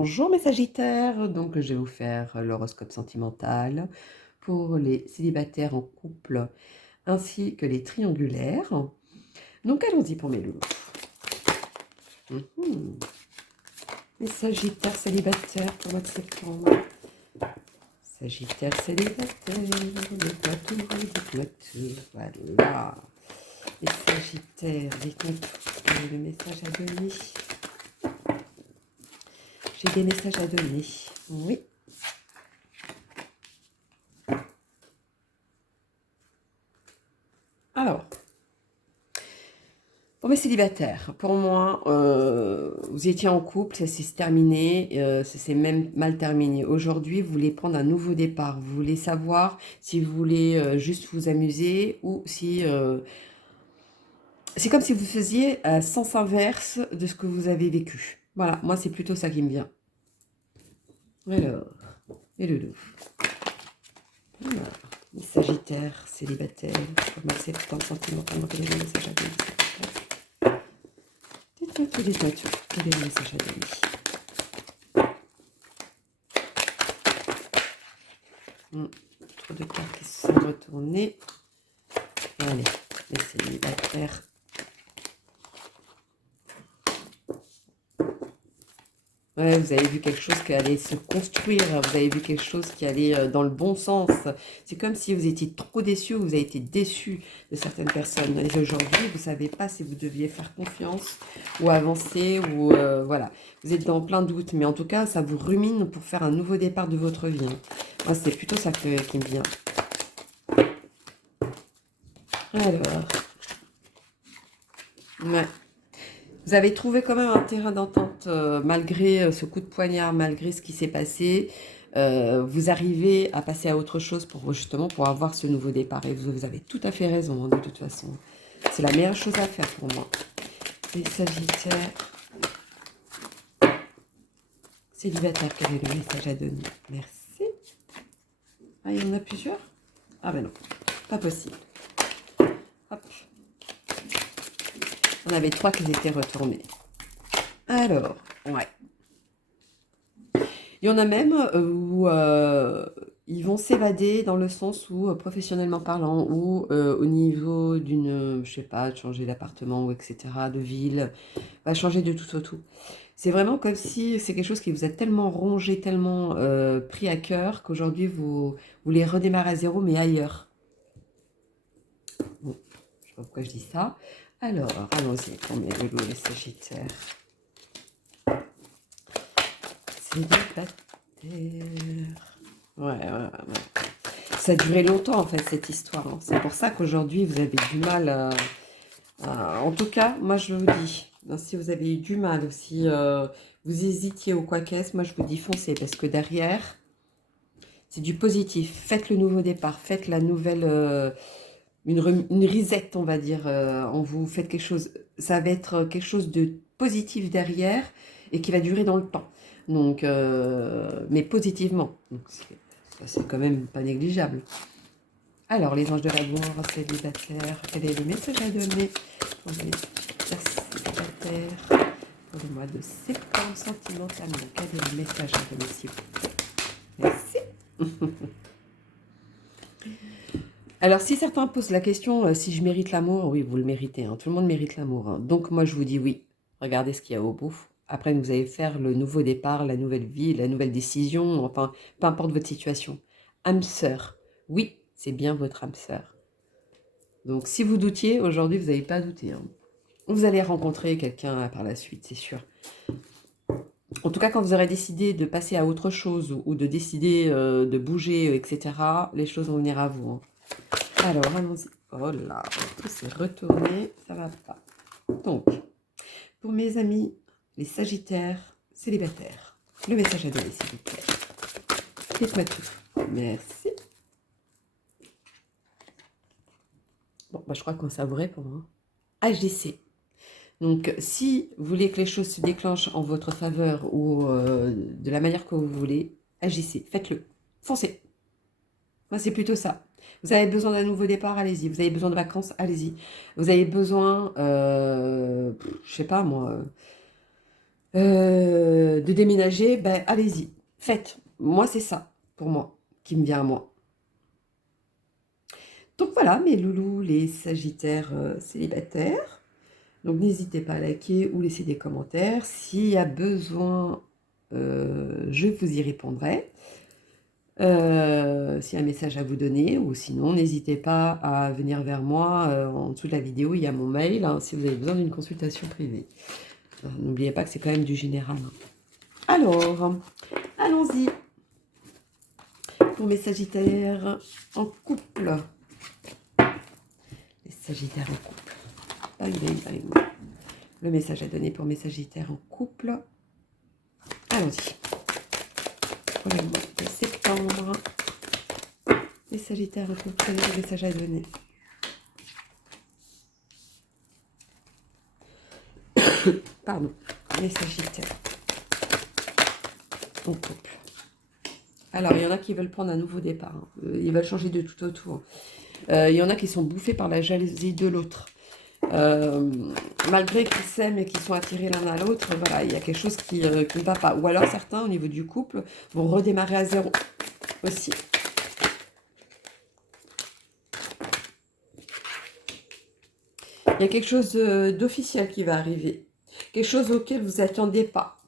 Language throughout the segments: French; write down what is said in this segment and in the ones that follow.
Bonjour mes Sagittaires, donc je vais vous faire l'horoscope sentimental pour les célibataires en couple ainsi que les triangulaires. Donc allons-y pour mes loulous. Mhm. Les Sagittaires célibataires pour le mois de septembre. Sagittaires célibataires, dites-moi tout, dites-moi tout, voilà. Les Sagittaires, dites-moi tout, le message à donner. J'ai des messages à donner, oui. Alors, pour mes célibataires, pour moi, vous étiez en couple, ça s'est terminé, ça s'est même mal terminé. Aujourd'hui, vous voulez prendre un nouveau départ, vous voulez savoir si vous voulez juste vous amuser ou si... c'est comme si vous faisiez sens inverse de ce que vous avez vécu. Voilà, moi c'est plutôt ça qui me vient. Alors, et le loup. Alors, les Sagittaires, célibataires, comme septembre, sentimentalement, quel est le message à donner? Dites-moi tout, dites-moi tout. Quel est le message à donner? Trop de cartes qui se sont retournées. Allez, les célibataires. Ouais, vous avez vu quelque chose qui allait se construire, vous avez vu quelque chose qui allait dans le bon sens. C'est comme si vous étiez trop déçu, vous avez été déçu de certaines personnes. Et aujourd'hui, vous ne savez pas si vous deviez faire confiance ou avancer, ou voilà. Vous êtes dans plein de doutes, mais en tout cas, ça vous rumine pour faire un nouveau départ de votre vie. Moi, c'est plutôt ça qui me vient. Alors, ouais. Vous avez trouvé quand même un terrain d'entente malgré ce coup de poignard, malgré ce qui s'est passé. Vous arrivez à passer à autre chose pour justement pour avoir ce nouveau départ. Et vous avez tout à fait raison, hein, de toute façon. C'est la meilleure chose à faire pour moi. Les Sagittaires. Célibataire, quel est le message à donner? Merci. Ah, il y en a plusieurs? Ah ben non, pas possible. Hop. On avait 3 qui étaient retournés. Alors, ouais. Il y en a même où ils vont s'évader dans le sens où, professionnellement parlant, ou au niveau d'une, je sais pas, de changer d'appartement ou etc., de ville, va changer de tout au tout. C'est vraiment comme si c'est quelque chose qui vous a tellement rongé, tellement pris à cœur qu'aujourd'hui vous voulez redémarrer à zéro, mais ailleurs. Bon, je sais pas pourquoi je dis ça. Alors, allons-y pour mes loulous, les Sagittaires. Célibataire. Ouais. Ça a duré longtemps en fait cette histoire. Hein. C'est pour ça qu'aujourd'hui vous avez du mal en tout cas, moi je vous dis, si vous avez eu du mal, si vous hésitiez ou quoi qu'est-ce, moi je vous dis foncez parce que derrière, c'est du positif. Faites le nouveau départ, faites la nouvelle, une reset on va dire, en vous, faites quelque chose. Ça va être quelque chose de positif derrière et qui va durer dans le temps. Donc, mais positivement. Donc c'est quand même pas négligeable. Alors, les anges de l'amour, célibataires, quel est le message à donner pour les célibataires pour le mois de septembre sentimentalement? Quel est le message à donner, s'il vous plaît? Merci. Alors, si certains posent la question si je mérite l'amour, oui, vous le méritez. Hein, tout le monde mérite l'amour. Hein. Donc, moi, je vous dis oui. Regardez ce qu'il y a au bout. Après, vous allez faire le nouveau départ, la nouvelle vie, la nouvelle décision, enfin, peu importe votre situation. Âme sœur. Oui, c'est bien votre âme sœur. Donc, si vous doutiez, aujourd'hui, vous n'avez pas douté. Hein. Vous allez rencontrer quelqu'un par la suite, c'est sûr. En tout cas, quand vous aurez décidé de passer à autre chose ou de décider de bouger, etc., les choses vont venir à vous. Hein. Alors, allons-y. Oh là, tout s'est retourné, ça va pas. Donc, pour mes amis, les Sagittaires célibataires, le message à donner, s'il vous plaît. Dites-moi tout. Merci. Bon, bah, je crois qu'on ça vous répond. Hein. HDC. Donc, si vous voulez que les choses se déclenchent en votre faveur ou de la manière que vous voulez, agissez, faites-le, foncez. Moi, c'est plutôt ça. Vous avez besoin d'un nouveau départ, allez-y. Vous avez besoin de vacances, allez-y. Vous avez besoin, je sais pas moi, de déménager, ben allez-y, faites. Moi, c'est ça, pour moi, qui me vient à moi. Donc voilà, mes loulous, les sagittaires célibataires. Donc n'hésitez pas à liker ou laisser des commentaires. S'il y a besoin, je vous y répondrai. S'il y a un message à vous donner, ou sinon n'hésitez pas à venir vers moi. En dessous de la vidéo, il y a mon mail, hein, si vous avez besoin d'une consultation privée. N'oubliez pas que c'est quand même du général. Hein. Alors, allons-y pour mes sagittaires en couple. Les sagittaires en couple. Bang, bang, bang. Le message à donner pour mes sagittaires en couple. Allons-y. Pour le mois de septembre. Les sagittaires en couple, quel est le message à donner? Pardon. Les sagittaires en couple. Alors, il y en a qui veulent prendre un nouveau départ. Hein. Ils veulent changer de tout autour. Il y en a qui sont bouffés par la jalousie de l'autre. Malgré qu'ils s'aiment et qu'ils sont attirés l'un à l'autre, voilà, il y a quelque chose qui ne va pas. Ou alors certains, au niveau du couple, vont redémarrer à zéro aussi. Il y a quelque chose d'officiel qui va arriver. Quelque chose auquel vous n'attendiez pas.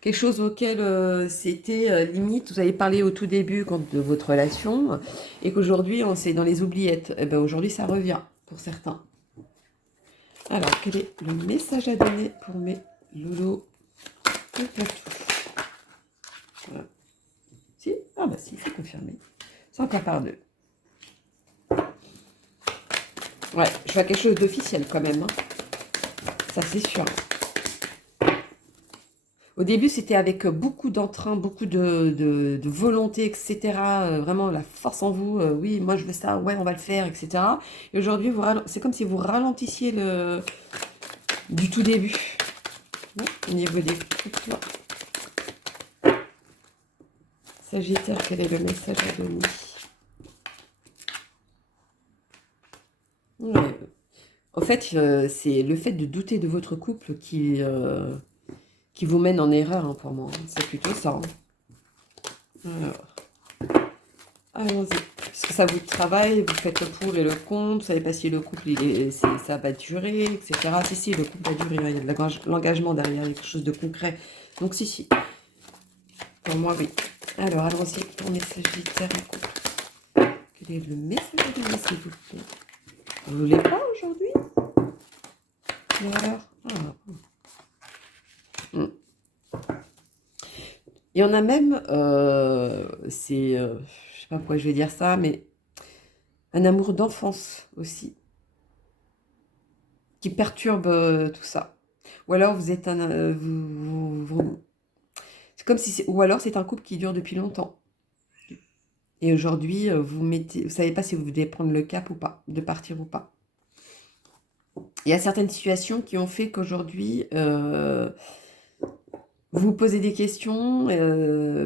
Quelque chose auquel c'était limite, vous avez parlé au tout début de votre relation, et qu'aujourd'hui, c'est dans les oubliettes. Et ben, aujourd'hui, ça revient pour certains. Alors, quel est le message à donner pour mes loulous de plateau? Voilà. Si? Ah bah si, c'est confirmé. C'est encore par deux. Ouais, je vois quelque chose d'officiel quand même. Hein. Ça, c'est sûr. Au début, c'était avec beaucoup d'entrain, beaucoup de volonté, etc. Vraiment, la force en vous. Oui, moi, je veux ça. Ouais, on va le faire, etc. Et aujourd'hui, c'est comme si vous ralentissiez du tout début. Ouais, au niveau des couples. Sagittaire, quel est le message à donner? Ouais. En fait, c'est le fait de douter de votre couple qui vous mène en erreur hein, pour moi. C'est plutôt ça. Hein. Alors, allons-y. Parce que ça vous travaille, vous faites le pour et le contre, vous savez pas si le couple ça va durer, etc. Si, le couple va durer, il y a de l'engagement derrière, il y a quelque chose de concret. Donc si. Pour moi, oui. Alors, allons-y pour mes sagittaires en couple. Quel est le message à donner, s'il vous plaît? Vous ne voulez pas aujourd'hui? Et alors Il y en a même, je sais pas pourquoi je vais dire ça, mais un amour d'enfance aussi, qui perturbe tout ça. Ou alors vous êtes c'est comme si ou alors c'est un couple qui dure depuis longtemps. Et aujourd'hui, vous savez pas si vous devez prendre le cap ou pas, de partir ou pas. Il y a certaines situations qui ont fait qu'aujourd'hui, vous vous posez des questions,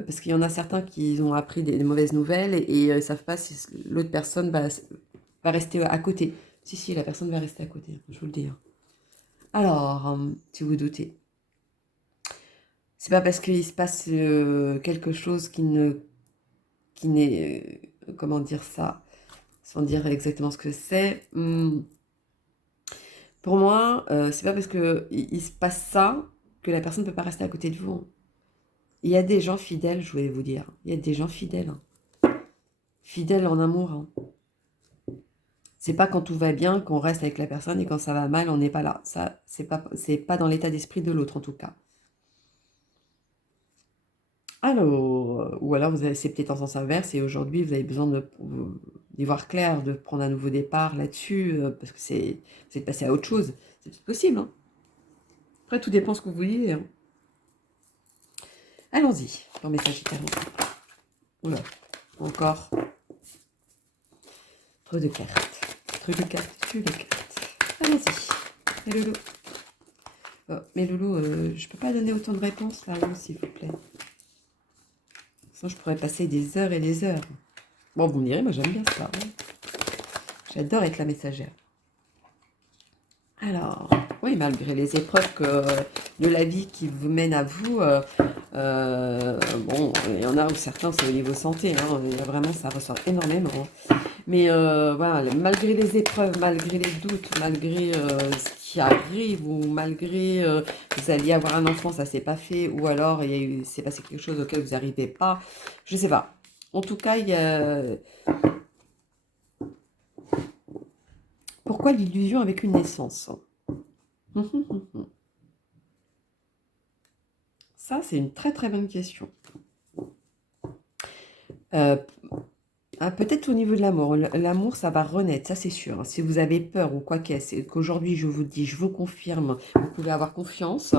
parce qu'il y en a certains qui ont appris des mauvaises nouvelles et ils ne savent pas si l'autre personne va rester à côté. Si, la personne va rester à côté, je vous le dis. Hein. Alors, si vous doutez, c'est pas parce qu'il se passe quelque chose qui n'est, comment dire ça, sans dire exactement ce que c'est. Pour moi, c'est pas parce qu'il se passe ça que la personne ne peut pas rester à côté de vous. Hein. Il y a des gens fidèles, je voulais vous dire. Il y a des gens fidèles. Hein. Fidèles en amour. Hein. C'est pas quand tout va bien qu'on reste avec la personne et quand ça va mal, on n'est pas là. Ça, c'est pas dans l'état d'esprit de l'autre en tout cas. Alors, ou alors c'est peut-être en sens inverse et aujourd'hui vous avez besoin d'y voir clair, de prendre un nouveau départ là-dessus, parce que vous êtes passé à autre chose. C'est possible. Hein. Après, tout dépend ce que vous voulez. Hein. Allons-y pour mes sagittaires. Oula, encore. Trop de cartes. Trop de cartes, tu les cartes. Allons-y. Mes loulous. Oh, mes loulous, je peux pas donner autant de réponses là, s'il vous plaît. Sinon, je pourrais passer des heures et des heures. Bon, vous me direz, moi j'aime bien ça. Hein. J'adore être la messagère. Alors, Oui, malgré les épreuves de la vie qui vous mènent à vous, bon, il y en a où certains, c'est au niveau santé, hein, il y a vraiment, ça ressort énormément. Mais voilà, malgré les épreuves, malgré les doutes, malgré ce qui arrive, ou malgré vous alliez avoir un enfant, ça s'est pas fait, ou alors il s'est passé quelque chose auquel vous n'arrivez pas, je sais pas. En tout cas, il y a... Pourquoi l'illusion avec une naissance? Ça, c'est une très très bonne question. Peut-être au niveau de l'amour. L'amour, ça va renaître, ça c'est sûr, hein. Si vous avez peur ou quoi qu'est-ce, et qu'aujourd'hui je vous dis, je vous confirme, vous pouvez avoir confiance.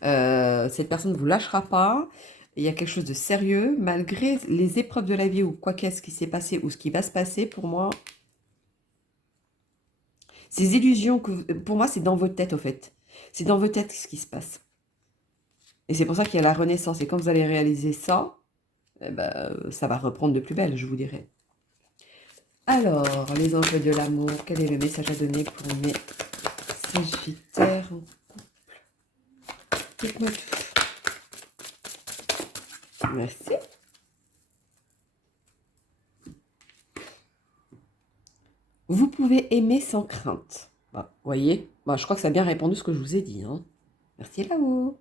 Cette personne ne vous lâchera pas. Il y a quelque chose de sérieux, malgré les épreuves de la vie ou quoi qu'est-ce qui s'est passé ou ce qui va se passer. Pour moi, ces illusions, pour moi, c'est dans votre tête, au fait. C'est dans votre tête ce qui se passe. Et c'est pour ça qu'il y a la renaissance. Et quand vous allez réaliser ça, eh ben, ça va reprendre de plus belle, je vous dirais. Alors, les anges de l'amour, quel est le message à donner pour mes Sagittaires en couple? Dites-moi tout. Merci. Vous pouvez aimer sans crainte. Bah, voyez, bah, je crois que ça a bien répondu ce que je vous ai dit, hein. Merci là-haut.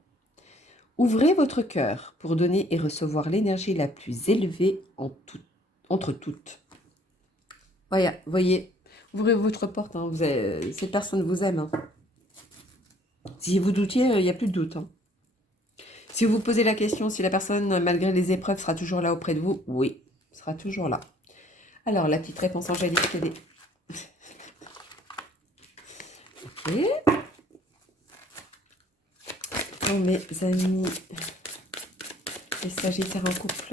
Ouvrez votre cœur pour donner et recevoir l'énergie la plus élevée entre toutes. Voyez, ouvrez votre porte, hein, cette personne vous aime, hein. Si vous doutiez, il n'y a plus de doute, hein. Si vous vous posez la question si la personne, malgré les épreuves, sera toujours là auprès de vous, oui, sera toujours là. Alors, la petite réponse angélique, elle est... Ok. Pour mes amis, les Sagittaires en couple,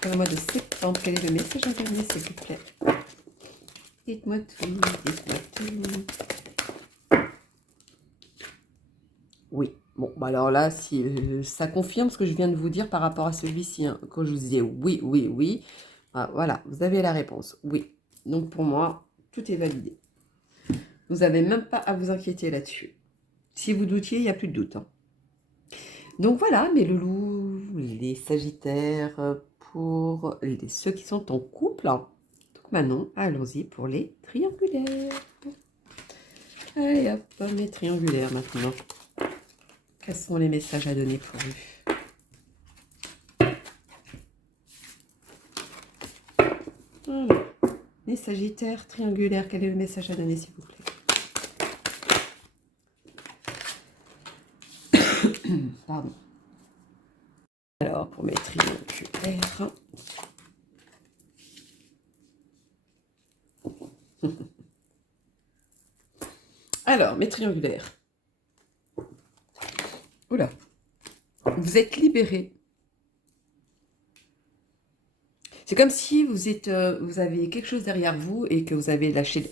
pour le mois de septembre, quel est le message à donner, s'il vous plaît? Dites-moi tout, dites-moi tout. Oui. Bon, bah alors là, si ça confirme ce que je viens de vous dire par rapport à celui-ci, hein, quand je vous disais oui, oui, oui, ah, voilà, vous avez la réponse, oui. Donc pour moi, tout est validé. Vous n'avez même pas à vous inquiéter là-dessus. Si vous doutiez, il n'y a plus de doute, hein. Donc voilà, mes loulous, les Sagittaires, pour ceux qui sont en couple. Donc maintenant, allons-y pour les triangulaires. Allez hop, les triangulaires maintenant. Quels sont les messages à donner pour eux? Alors, les Sagittaires triangulaires, quel est le message à donner, s'il vous plaît? Pardon. Alors, pour mes triangulaires. Alors, mes triangulaires. Oula. Vous êtes libérés. C'est comme si vous avez quelque chose derrière vous et que vous avez lâché...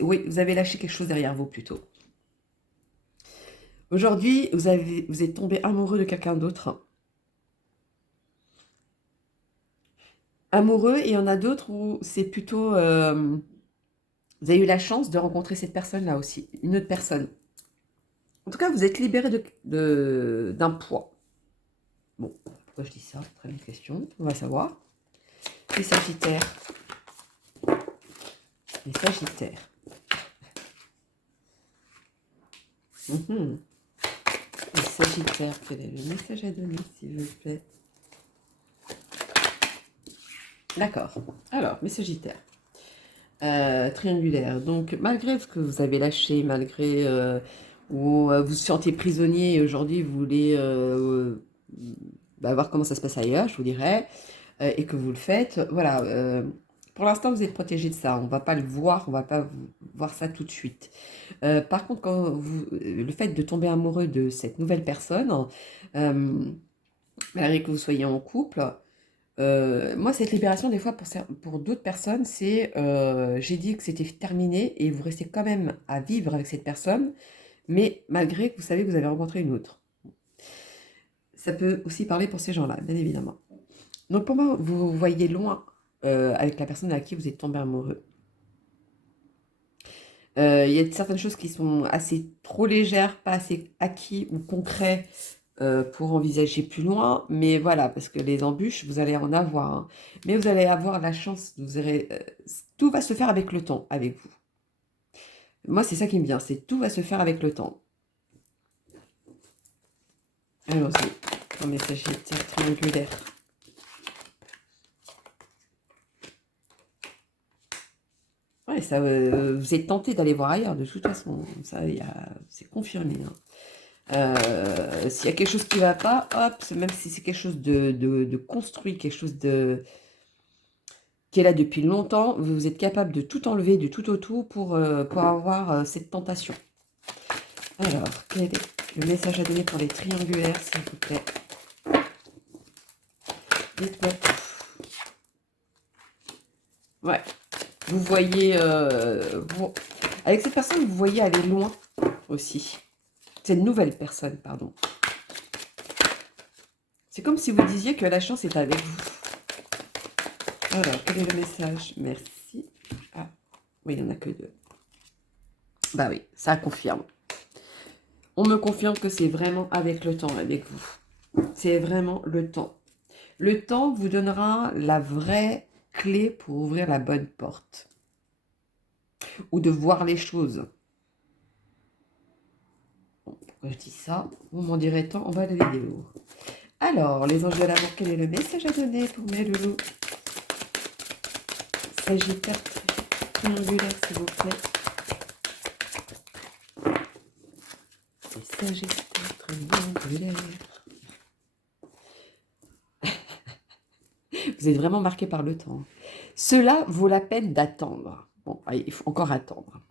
oui, vous avez lâché quelque chose derrière vous plutôt. Aujourd'hui, vous êtes tombé amoureux de quelqu'un d'autre. Amoureux, et il y en a d'autres où c'est plutôt... vous avez eu la chance de rencontrer cette personne-là aussi, une autre personne. En tout cas, vous êtes libéré d'un poids. Bon, pourquoi je dis ça? Très bonne question, on va savoir. Les Sagittaires. Les Sagittaires. Les Sagittaires, quel est le message à donner, s'il vous plaît? D'accord. Alors, mes Sagittaires. Triangulaire. Donc, malgré ce que vous avez lâché, malgré où vous vous sentez prisonnier et aujourd'hui vous voulez voir comment ça se passe ailleurs, je vous dirais, et que vous le faites, voilà. Pour l'instant, vous êtes protégé de ça. On ne va pas le voir, on ne va pas voir ça tout de suite. Par contre, le fait de tomber amoureux de cette nouvelle personne, malgré que vous soyez en couple, moi, cette libération, des fois, pour d'autres personnes, c'est j'ai dit que c'était terminé et vous restez quand même à vivre avec cette personne, mais malgré que vous savez que vous avez rencontré une autre. Ça peut aussi parler pour ces gens-là, bien évidemment. Donc pour moi, vous voyez loin avec la personne à qui vous êtes tombé amoureux. Il y a certaines choses qui sont assez trop légères, pas assez acquis ou concrets pour envisager plus loin. Mais voilà, parce que les embûches, vous allez en avoir, hein. Mais vous allez avoir la chance, tout va se faire avec le temps, avec vous. Moi, c'est ça qui me vient, c'est tout va se faire avec le temps. Allons-y, en message triangulaire. Ouais, ça, vous êtes tenté d'aller voir ailleurs, de toute façon. Ça, c'est confirmé, hein. S'il y a quelque chose qui ne va pas, hop, même si c'est quelque chose de construit, quelque chose qui est là depuis longtemps, vous êtes capable de tout enlever, de tout au tout pour avoir cette tentation. Alors, quel est le message à donner pour les triangulaires, s'il vous plaît? Dites-moi tout. Ouais. Vous voyez... avec cette personne, vous voyez aller loin aussi. Cette nouvelle personne, pardon. C'est comme si vous disiez que la chance est avec vous. Alors, quel est le message? Merci. Ah, oui, il n'y en a que 2. Bah oui, ça confirme. On me confirme que c'est vraiment avec le temps, avec vous. C'est vraiment le temps. Le temps vous donnera la vraie clé pour ouvrir la bonne porte. Ou de voir les choses. Bon, pourquoi je dis ça? Vous m'en direz tant en bas de la vidéo. Alors, les anges de l'amour, quel est le message à donner pour mes loulous? Sagittaire triangulaire, s'il vous plaît. C'est Sagittaire triangulaire. Vous êtes vraiment marqué par le temps. Cela vaut la peine d'attendre. Bon, il faut encore attendre.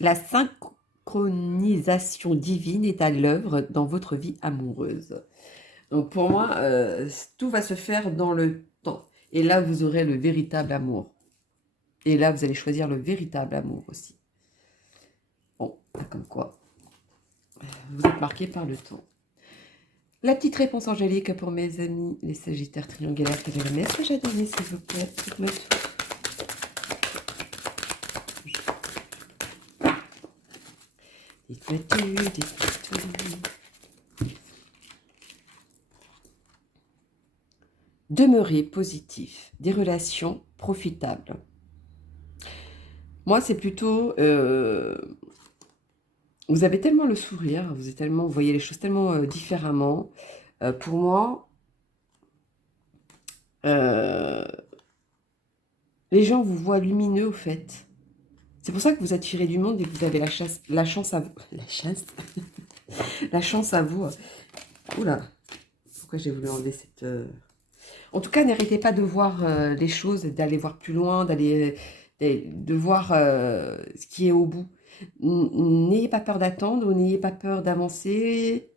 La synchronisation divine est à l'œuvre dans votre vie amoureuse. Donc pour moi, tout va se faire dans le temps. Et là, vous aurez le véritable amour. Et là, vous allez choisir le véritable amour aussi. Bon, comme quoi, vous êtes marqué par le temps. La petite réponse angélique pour mes amis, les Sagittaires triangulaires. Quel est le message à donner, s'il vous plaît? Dites-moi tout. Dites-moi tout, dites-moi tout. Demeurez positif, des relations profitables. Moi, c'est plutôt... vous avez tellement le sourire, vous voyez les choses tellement différemment. Pour moi, les gens vous voient lumineux, au fait. C'est pour ça que vous attirez du monde et que vous avez la chance à vous. La chasse. La chance à vous. Oula, pourquoi j'ai voulu enlever cette... En tout cas, n'arrêtez pas de voir les choses, d'aller voir plus loin, de voir ce qui est au bout. N'ayez pas peur d'attendre, ou n'ayez pas peur d'avancer.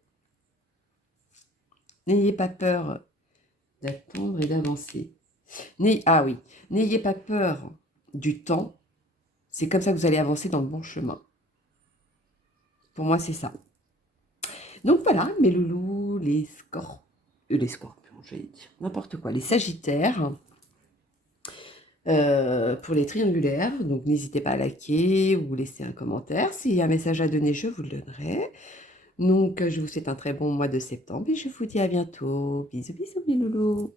N'ayez pas peur d'attendre et d'avancer. Ah oui, n'ayez pas peur du temps. C'est comme ça que vous allez avancer dans le bon chemin. Pour moi, c'est ça. Donc voilà, mes loulous, les scorpions, j'allais dire, n'importe quoi, les sagittaires, pour les triangulaires, donc n'hésitez pas à liker ou laisser un commentaire. S'il y a un message à donner, je vous le donnerai. Donc je vous souhaite un très bon mois de septembre et je vous dis à bientôt. Bisous, bisous mes loulous.